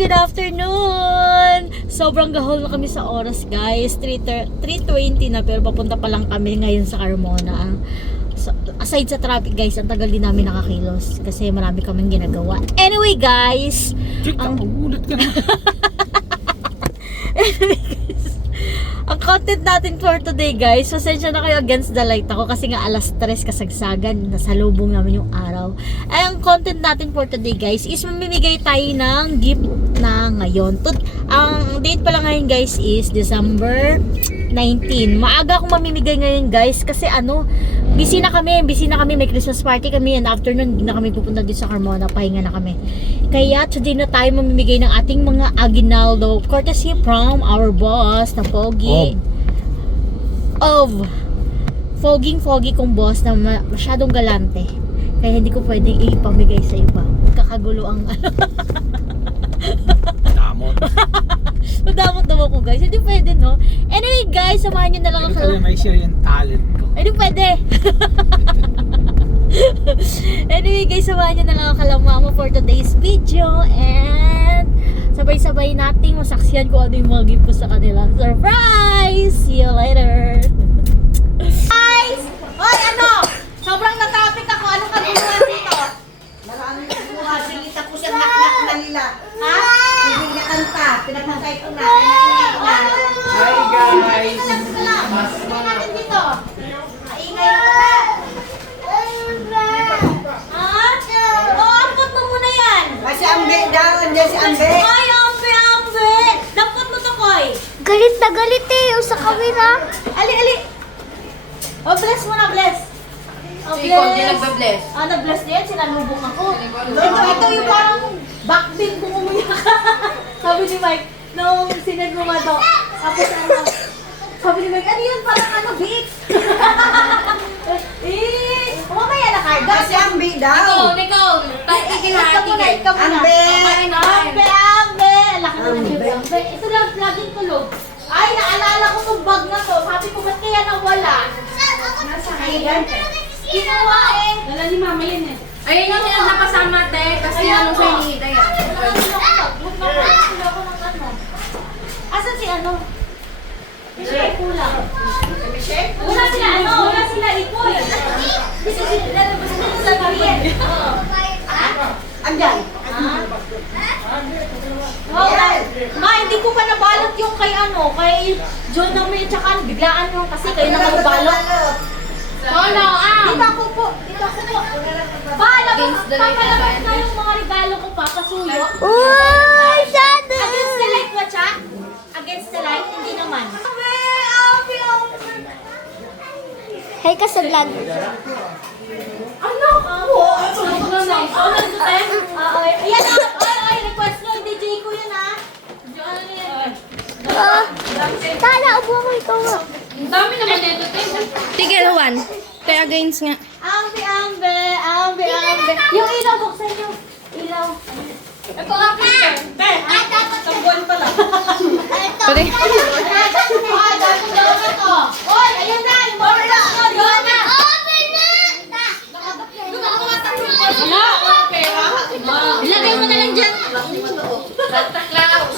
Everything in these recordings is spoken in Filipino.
good afternoon! Sobrang gahol na kami sa oras guys. 3:20 na pero papunta pa lang kami ngayon sa Carmona. So, aside sa traffic guys, ang tagal din namin nakakilos kasi marami kaming ginagawa. Anyway guys, Ulit ka na. anyway guys, ang content natin for today guys, pasensya na kayo against the light ako kasi nga alas 3 kasagsagan, nasa lubong namin yung araw. Ay, ang content natin for today guys is mamimigay tayo ng gift na ngayon. Ang date pala ngayon guys is December 19. Maaga akong mamimigay ngayon guys kasi busy na kami, may Christmas party kami and afternoon hindi na kami pupunta dito sa Carmona, pahinga na kami. Kaya today na tayo mamimigay ng ating mga aguinaldo courtesy from our boss na Pogi. Foging-fogy kong boss na masyadong galante. Kaya hindi ko pwedeng ipamigay sa iba. Kakagulo ang Damot. Madamot naman ko guys. Hindi pwede no. Anyway guys, samahan nyo na lang Ito may share yung talent ko. Hindi pwede. Anyway guys, samahan nyo na lang ang kalamang mo for today's video. And sabay-sabay nating masaksiyan kung ano yung mga gift ko sa kanila. Surprise! See you later! Guys! Hoy, sobrang na-topic ako. Anong kaguluhan dito? Maraming kuha, sinita ko siya nak-nak na nila. Ha? Hindi na kanta, pinapantay ko na. Hi guys! Ano natin dito? Maingay na ka. Ha? Ampot mo muna yan. Kasi ambe daw, hindi si ambe. Ay, ambe! Dampot mo to, Koy. Galit na galit sa camera. Ali. Oh, bless mo na, bless. Oh, Si Icon din nagbe-bless. Nag-bless din. Sinalubong ako. Ito yung parang backbeat kung umiyak. Sabi ni Mike, nung sinend mo nga to. Tapos sabi ni Mike, ano yun? Parang Vic. Mamaya na karga. Kasi ambe daw. Nicole! Ikaw muna. Ambe. Ambe. Laki na ng bebe. Ambe. Ito lang, laging tulog. Ay, naalala ko tong bag na to. Sabi ko, ba't kaya nawala? Nasa kailan? Ginawa eh. Dala ni mama yun eh. Ayun yung napasama te, kasi anong siya hinihita yan. Asan si Michelle kulang. Wala sila Ipoy. Kasi lalabas nila sa pamilya. Andyan. Ma, hindi ko pa nabalot yung kay John na may tsaka biglaan yung kasi kayo na magbalot. Dito ako po. Papalabas na yung mga regalo ko pa, pasuyo. Uy, sada! Against the light, watcha? Against the light, hindi naman. Hey ka sa vlog. Ayan ay, request nyo, DJ ko yun Tala, ubo ko ito nga. Ang dami naman dito te. Tigil, Juan. Kaya against nga. Ambe. Yung ilaw, buksan yung ilaw. Ito nga picture. Tagwan pala. Pwede. Ay, dami daw na to. Oy, ayun na, yung mga ilaw. Yun na. Ilagay mo na lang dyan. Santa Claus.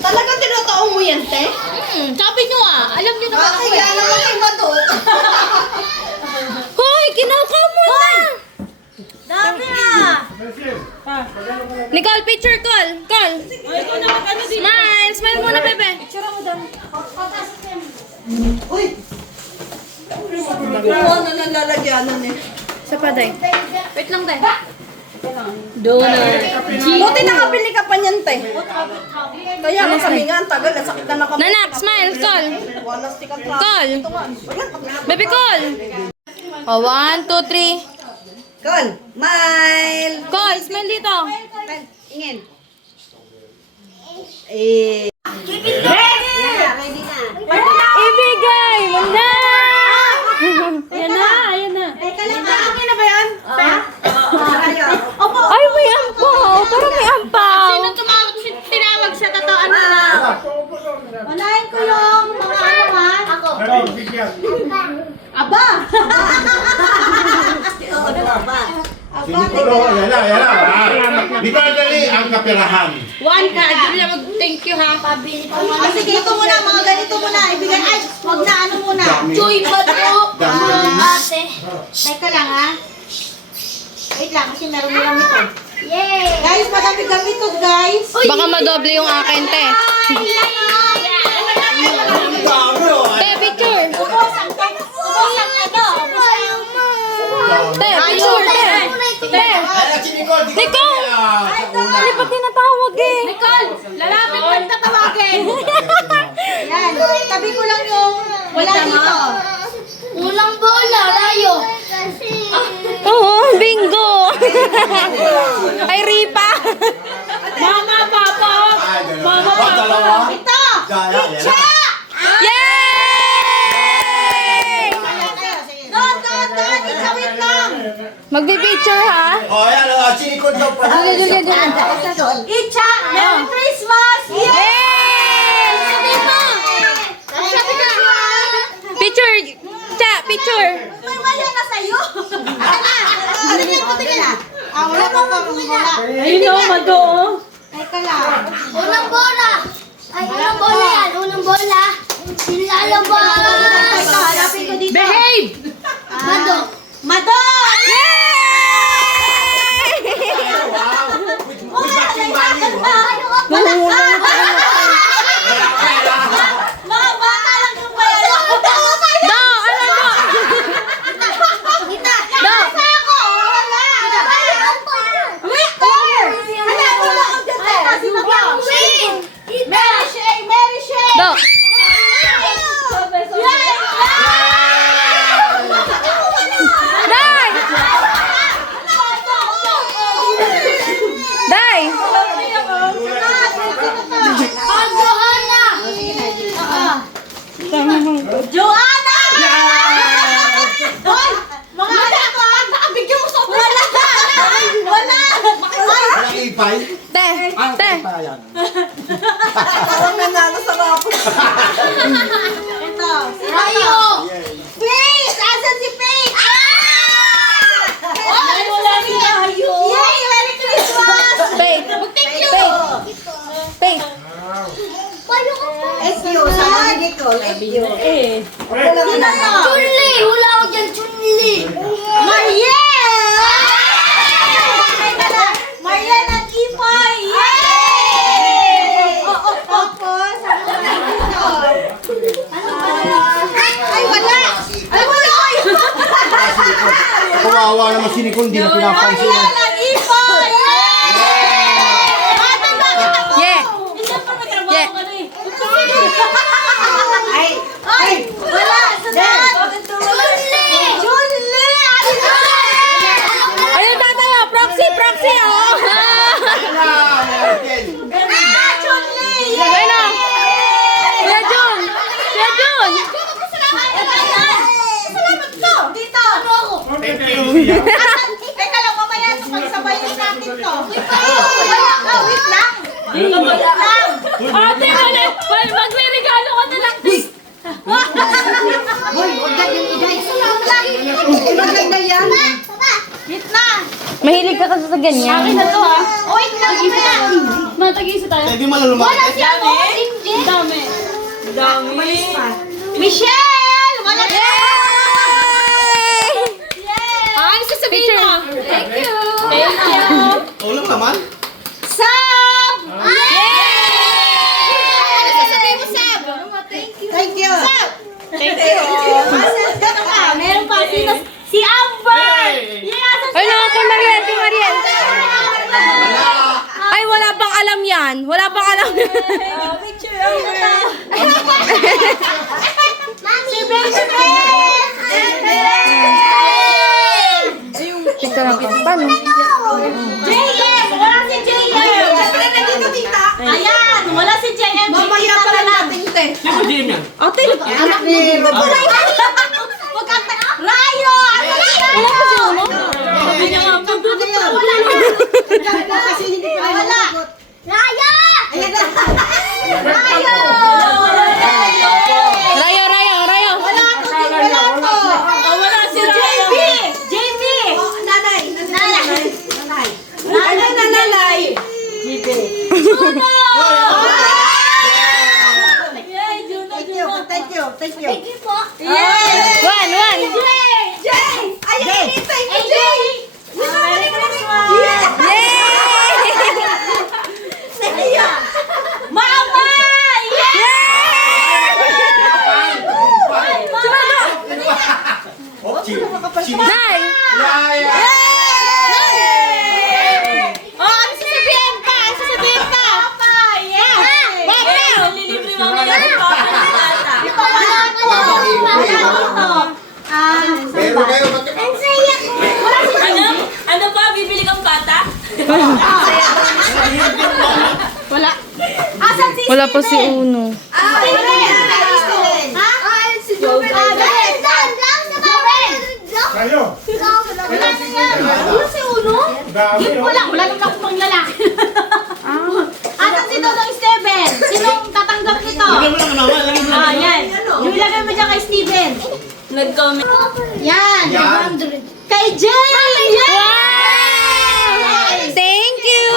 Talaga tinataong mo yan, te? Sabi nyo alam nyo naman ako Kaya naman kay Mado. Hoy, kinaukaw mo na! Dami Nicole, picture call. Call. Smile muna, bebe. Uy! Ano na nalalagyanan eh. Sa paday. Wait lang, te. Buti nakabili ka pa niyan, te. Kaya nga kami nga, ang tagal, ang sakit na nakabili. Nanak, smile, call. Wala stick ang traffic. Call. Ito nga. Ayan, Baby, call. Oh, 1, 2, 3. Call. Smile. Call, smile dito. Ingin. Ready na. Ibigay mo na! Ayan na. Okay na ba yan? Ay, may ampaw. Parang may ampaw. tinawag sa totoo Unahin ko yung mga Ako. Aba! Sinikulo, yan na. Di ba dali ang kapirahan? 1 ka. Julia, mag-thank you ha. Sige, ito muna, mga ganito muna. Ibigay, ay, wag na ano muna. Joy ba to? Ate. Teka lang ha. Wait lang, kasi meron lang ito. Yay! Guys, madami kami ito, guys. Baka madoble yung akin, te. Te, picture. Ubosang to. Ubosang ano. Te, picture, te. Te. Nicole! Hindi pa tinatawag eh. Nicole, lalapit pa tatawagin. Yan. Tabi ko lang yung wala dito. Unang bola, Rayo. Oo, bingo. Ay, Ripa. Mama, papa. Mama, papa. Ito! Itcha! Yay! Don! Itcha, wait lang! Magbi-picture ha? O, yan, sinikod daw pa. Itcha! Merry Christmas! Yay! Picture. Cha, picture. May wala na sa'yo! Ano niya po tingin? Wala pa pa wala. Ayun o, mag-o. Teka lang. Unang bola. Ay, unang bola yan. Unang bola. Nilalabas. Ito, hanapin ko dito. Behave! Mado. Mado! Mga bata lang yung bayan. Do, ano do? Kita! Do. Nasa ako! Wala! Victor! Hanapin mo ako dyan. Teka, sino ba? Mary Shea! Mary Shea! Do. Day! Day! Joanna! Hoy! Mga anak ko! Nakabigyan mo sa wala! Wala! Walang ipay. Te! Te! Parang nanalo sa rapos. Ito. Rayo. Faith! Asan si Faith? Ay, wala si Rayo. Yay! Merry Christmas! Faith! Thank you! Faith! Thank you. Sa mga ko. Thank you. Sino to? Chunli. Hula ako dyan, Chunli. Mariel! Mariel at Ipoy! Yay! Tapos, ay, wala! Ay, wala! Kawawa naman sinikod, hindi na pinapansin. Mariel at Ipoy! Yay! Bakit ako? Yeah! Yeah! Ay, wala! Sunod! Chunli! Ayun tatayo! Proxy! Proxy! Oh! Chunli! Ayun na! Kuya Jun! Kuya Jun! Salamat to! Dito! Teka lang, mamaya ito pagsabayin natin to. Wala ka, wait lang! Wait lang! Ate, wala! Magre-regalo ka na lang! Hoy, huwag ganyan igay. Ilagay na yan. Wait na! Mahilig ka kasi sa ganyan. Akin na to ha. Wait lang, mamaya. Matag-isa tayo. Hindi malulumakit. Dami. Dami. Michelle! Wala ka! Ay, sasabihin mo. Thank you. Thank you. Ulam naman. Sam! Ano sasabihin mo, Sab? Thank you. Sam! Thank you. Ano ka? Meron pa sino? Si Amber! Yes! Ay, no, kay Mariel, kay Mariel. Ay, wala pang alam yan. Wala pang alam yan. Picture Si Baby! Ito lang. Paano? JM! Wala si JM! Siyempre nandito tita. Ayan! Wala si JM. Mamaya pala natin, te. Sino din yan? Ate, anak ni Rayo! Ano Wala pa si Uno? Sabi niya nga, pagdutot na. Wala na. Kasi hindi ko wala. Raya. Rayo! Rayo, Rayo, Rayo. Wala to. Wala to. Wala si JB! JB! Nanay! Nanay! dito. Pero kayo, ba't Ang saya ko. Wala si Ano? Ano pa? Bibili kang bata? Wala. Asan si Wala pa si Steven? Uno. Ha? Si Joven. Dan lang na kayo? Wala na yan. Ano si Uno? Dami, Yun wala. Wala naman ako pang lalaki. Asan si Dodong Steven? Sinong tatanggap nito? Ah, yan. Yung ilagay mo dyan kay Steven. Nag-comment. Yan. Yan. Kay Jane! Wow! Thank you!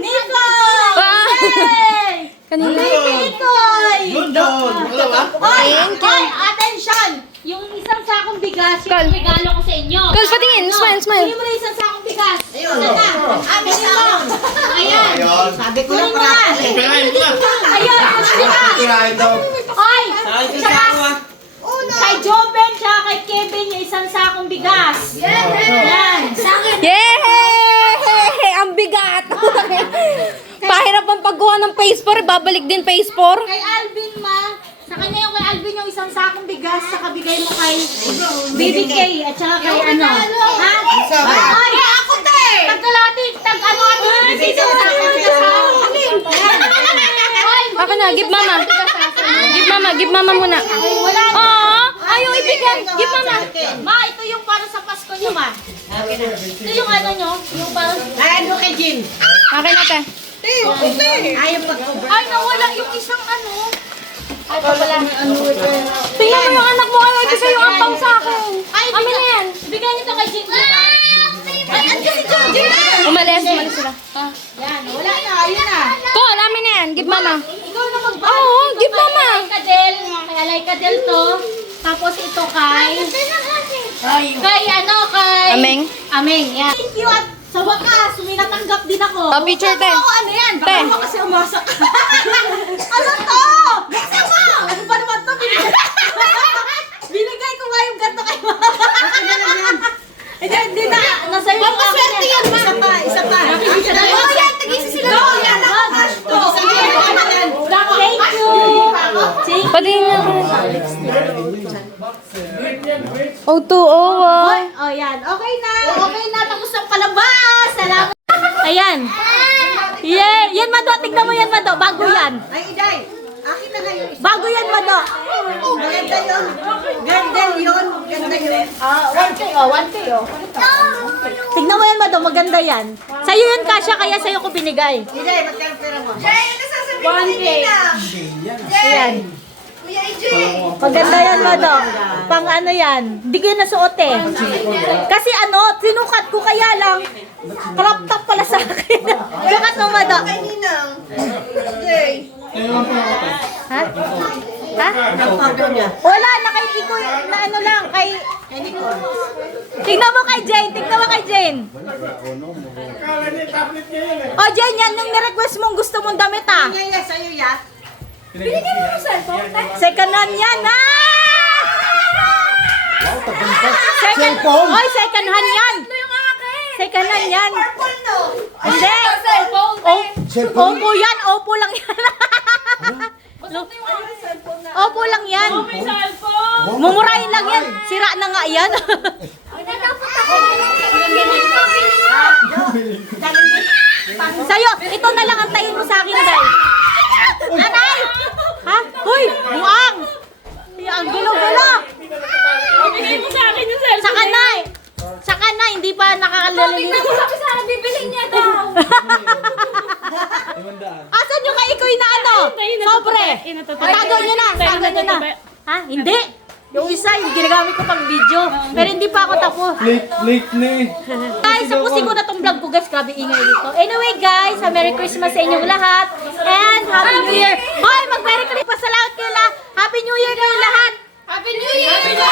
Nico! Wow! Yay! Kanina. Nicoy! Oy! Thank you. Oy! Attention! Yung isang sakong bigas, yung regalo ko sa inyo. Kal, patingin. Smile, smile. Bigyan mo na isang sakong bigas. Ayun. Amin lang. Ayan. Ayun. Sabi ko lang parati. Ayun. Kirahin daw. Oy! Tsaka, kay Joben, tsaka kay Kevin, yung isang sakong bigas. Yan. Sa akin. Yay! Ang bigat! Pahirap ang pagkuha ng phase 4. Babalik din phase 4. Kay Alvin, ma. Sa kanya yung kay Alvin yung isang sakong bigas, saka bigay mo kay BBK at saka kay ano. Ha? Ay, ako te! Tagkalati, tag-ano ato. Dito sa akin bigas ha? Alin? Ako na, give mama. Give mama muna. Ay, wala. Oo, ayaw ibigay. Give mama. Ma, ito yung para sa Pasko nyo, ma. Ito yung ano nyo, yung para... Akin na, te. Ay, nawala yung isang ano. Ay, wala. Tingnan mo yung anak mo. Ayaw ibigay yung ampaw sa akin. Ay, Amin na yan. Bigyan nito kay Jim. Ay, andyan si Jim. Umalis sila. Yan, wala na, ayun na. Tol, amin na yan. Give mama. Ikaw na mag Oo, give mama. Kay Alay Kadel to. Tapos ito kay... Kay ano, kay... Ameng? Ameng, yan. Thank you at sa wakas, may natanggap din ako. Oh, picture, te. Ako, ano yan? Baka Te. ako kasi umasak. Ano to? Buksan mo! Ano ba naman to? Binigay ko nga yung ganito kay mama. Hindi na, nasa iyo. Pampaswerte yan, ma. Isa pa. Nakikita na yun. Yan, tag-isa sila. No, yan, nakakas to. Thank you. Thank you. Pati nga. Oh, 2, oh, Hoy, oh yan. Okay na. Okay na. Tapos ang palabas. Salamat. Ayan. Yeah. Yan, Mado. Tignan mo yan, Mado. Bago yan. Ay, Iday, akin na ngayon. Bago yan, Mado. Ganda yun. Ganda yun. Ganda yun. 1K, oh. 1K, oh. Tignan mo yan, Mado. Maganda yan. Sa'yo yun, Kasha. Kaya sa'yo ko binigay. Iday, magkano pera mo? 1K. Ayan. Maganda yan, Mado. Pang ano yan. Hindi ko yan nasuot eh. Kasi ano, sinukat ko kaya lang. Crop top pala sa akin. Sukat mo, Mado. Ninang. Iday. Ha? Ha? Wala, nakaiti ko na ano lang, kay... Tignan mo kay Jane, tignan mo kay Jane. Oh, Jane, yan yung nirequest mong gusto mong damit ah. Ngayon, sa'yo yan. Second hand yan, ah! Second, oy, second hand yan. Second hand yan. Purple, no? Hindi. Opo yan, opo lang yan. Opo lang yan. Mumurahin lang yan. Sira na nga yan. Sa'yo, ito na lang ang tayin mo sa akin, Day. Nanay! Ha? Hoy! Buang! Ang gulo-gulo! Bigay mo sa akin yung cellphone. Sa kanay! Sa kanay, hindi pa nakakalalilig. Sabi sana, bibili niya daw. Asan yung kay Ikoy na ano? Sobre! Tago nyo na! Tago nyo na! Ha? Hindi! Yung isa, yung ginagamit ko pang video. Pero hindi pa ako tapos. Late na eh. Guys, tapusin ko na tong vlog ko guys. Grabe ingay dito. Anyway guys, Merry Christmas sa inyong lahat. And Happy New Year. Hoy, mag-Merry Christmas. Pasalamat kayo lahat. Happy New Year kayo lahat. Happy New Year! Happy New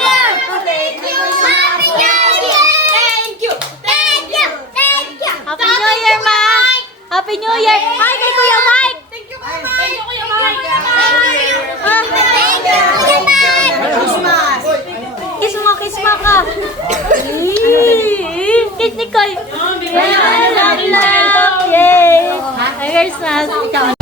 Year! Thank you! Happy New Year! Thank you! Thank you! Thank you! Happy New Year, Ma. Happy New Year. Ay, kay Kuya Mike. Thank you, Kuya Mike. Ah, Thank you! Good night! Christmas. kiss mo ka. Kiss ni Koy. Yay! Merry Christmas. Ikaw.